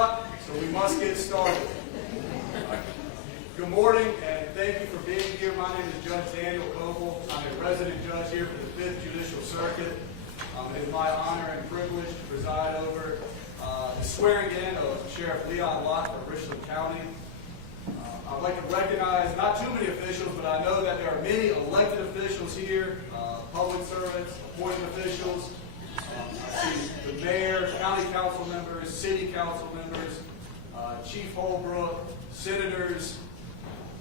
o'clock, so we must get started. Good morning, and thank you for being here. My name is Judge Daniel Coble. I'm a resident judge here for the 5th Judicial Circuit. It is my honor and privilege to preside over the swearing in of Sheriff Leon Lott for Richland County. I'd like to recognize not too many officials, but I know that there are many elected officials here, public servants, appointed officials. I see the mayor, county council members, city council members, Chief Holbrook, senators,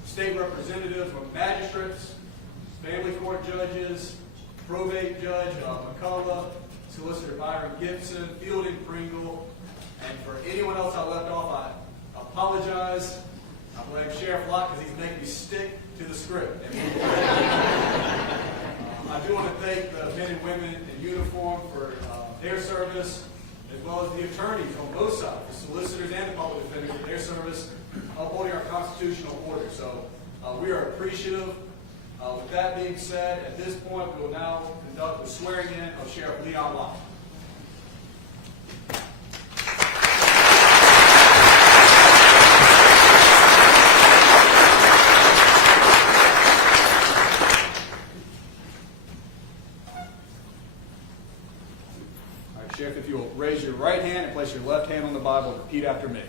state representatives, magistrates, family court judges, probate judge McCullough, Solicitor Byron Gibson, Fielding Pringle, and for anyone else I left off, I apologize. I blame Sheriff Lott because he's making me stick to the script. I do want to thank the men and women in uniform for their service, as well as the attorneys on both sides, the solicitors and the public defenders for their service upholding our constitutional order. So we are appreciative. With that being said, at this point, we will now conduct the swearing in of Sheriff Leon Lott. Sheriff, if you will raise your right hand and place your left hand on the Bible, repeat after me.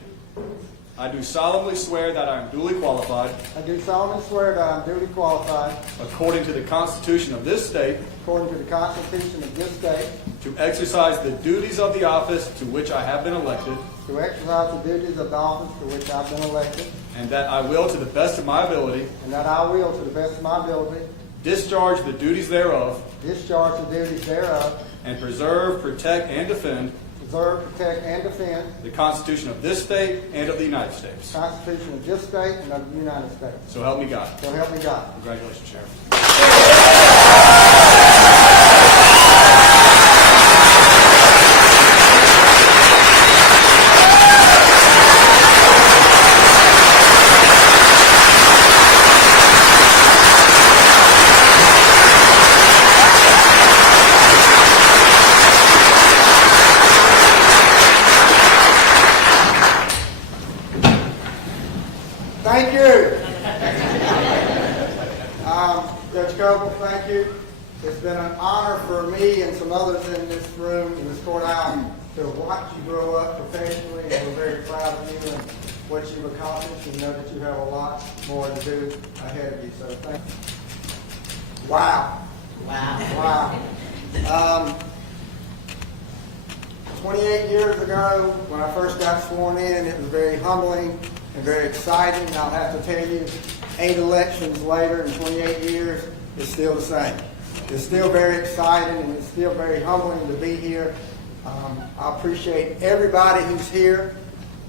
I do solemnly swear that I am duly qualified. I do solemnly swear that I am duly qualified. According to the Constitution of this state. According to the Constitution of this state. To exercise the duties of the office to which I have been elected. To exercise the duties of the office to which I have been elected. And that I will, to the best of my ability. And that I will, to the best of my ability. Discharge the duties thereof. Discharge the duties thereof. And preserve, protect, and defend. Preserve, protect, and defend. The Constitution of this state and of the United States. The Constitution of this state and of the United States. So help me God. So help me God. Congratulations, Sheriff. Thank you. Judge Coble, thank you. It's been an honor for me and some others in this room, in this courthouse, to watch you grow up professionally, and we're very proud of you and what you've accomplished, and know that you have a lot more to do ahead of you. So thank you. Wow. Wow. 28 years ago, when I first got sworn in, it was very humbling and very exciting. And I'll have to tell you, 8 elections later and 28 years, it's still the same. It's still very exciting, and it's still very humbling to be here. I appreciate everybody who's here.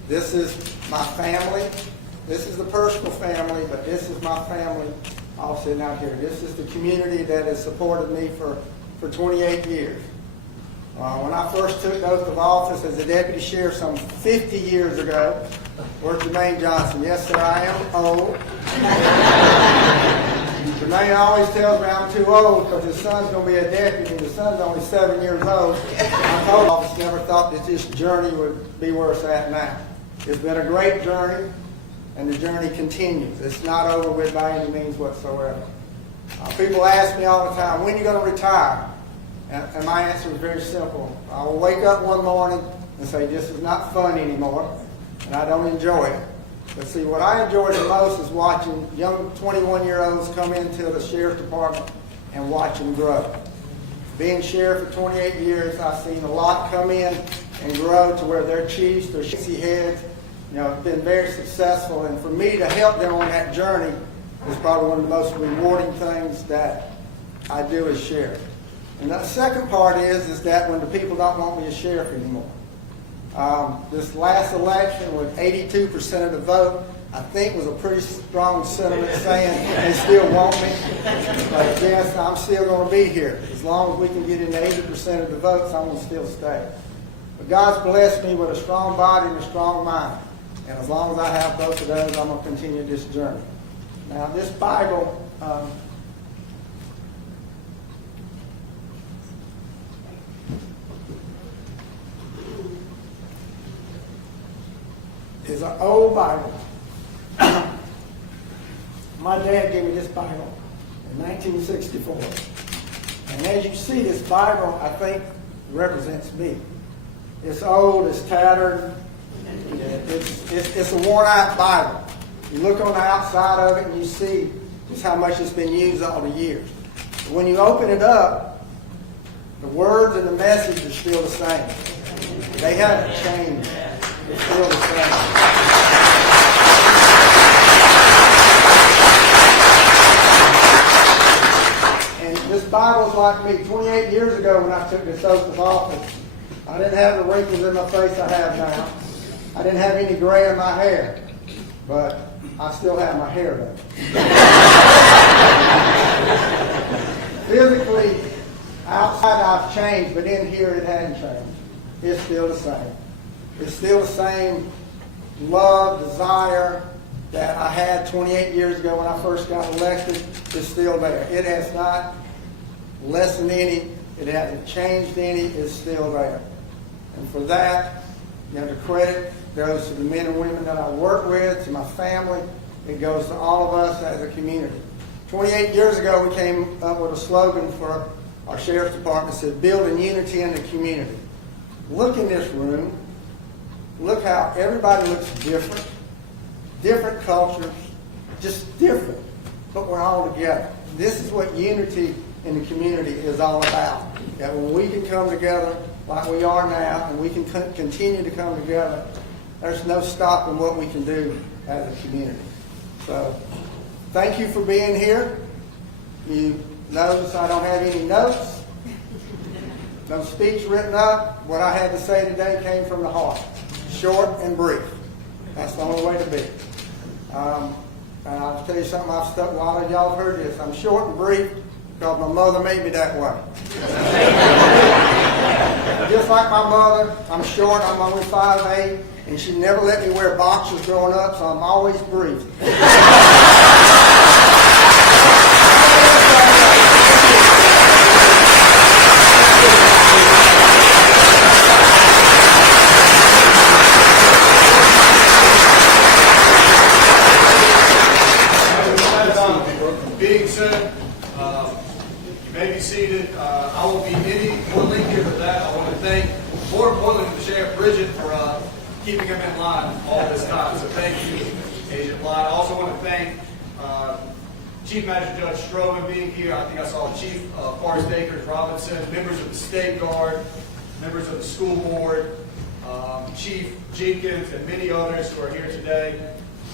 This is my family. This is the personal family, but this is my family all sitting out here. This is the community that has supported me for 28 years. When I first took the oath of office as a deputy sheriff some 50 years ago, where's Jermaine Johnson? Yes, sir, I am old. Jermaine always tells me I'm too old because his son's going to be a deputy, and his son's only 7 years old. I told office never thought that this journey would be where it's at now. It's been a great journey, and the journey continues. It's not over with by any means whatsoever. People ask me all the time, when are you going to retire? And my answer is very simple. I will wake up one morning and say, this is not fun anymore, and I don't enjoy it. But see, what I enjoy the most is watching young 21-year-olds come into the sheriff's department and watch them grow. Being sheriff for 28 years, I've seen a lot come in and grow to where they're chiefs, they're shifty heads, been very successful. And for me to help them on that journey is probably one of the most rewarding things that I do as sheriff. And the second part is that when the people don't want me as sheriff anymore. This last election with 82% of the vote, I think was a pretty strong sentiment saying they still want me. But yes, I'm still going to be here. As long as we can get into 80% of the votes, I'm going to still stay. But God's blessed me with a strong body and a strong mind. And as long as I have both of those, I'm going to continue this journey. Now, this Bible, is an old Bible. My dad gave me this Bible in 1964. And as you see, this Bible, I think, represents me. It's old, it's tattered, it's a worn-out Bible. You look on the outside of it and you see just how much it's been used all the years. But when you open it up, the words and the message are still the same. They haven't changed. It's still the same. And this Bible's like me. 28 years ago when I took this oath of office, I didn't have the wrinkles in my face I have now. I didn't have any gray in my hair. But I still have my hair though. Physically, outside I've changed, but in here it hadn't changed. It's still the same. It's still the same love, desire that I had 28 years ago when I first got elected. It's still there. It has not lessened any. It hasn't changed any. It's still there. And for that, you know, the credit goes to the men and women that I work with, to my family. It goes to all of us as a community. 28 years ago, we came up with a slogan for our sheriff's department that said, building unity in the community. Look in this room. Look how everybody looks different. Different cultures. Just different. But we're all together. This is what unity in the community is all about. That when we can come together like we are now, and we can continue to come together, there's no stopping what we can do as a community. So, thank you for being here. You notice I don't have any notes. No speech written up. What I had to say today came from the heart. Short and brief. That's the only way to be. And I'll tell you something, I've stuck, a lot of y'all have heard this. I'm short and brief because my mother made me that way. Just like my mother, I'm short, I'm only 5'8", and she never let me wear boxers growing up, so I'm always brief. Being said, you may be seated. I won't be any more lengthy for that. I want to thank, more importantly, the Sheriff Bridget for keeping him in line all this time. So thank you, Agent Lott. I also want to thank Chief Magistrate Judge Strowman being here. I think I saw Chief Forrest Akers Robinson, members of the State Guard, members of the school board, Chief Jenkins, and many others who are here today.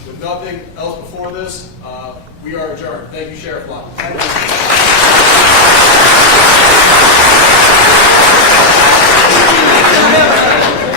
With nothing else before this, we are adjourned. Thank you, Sheriff Lott. Thank you.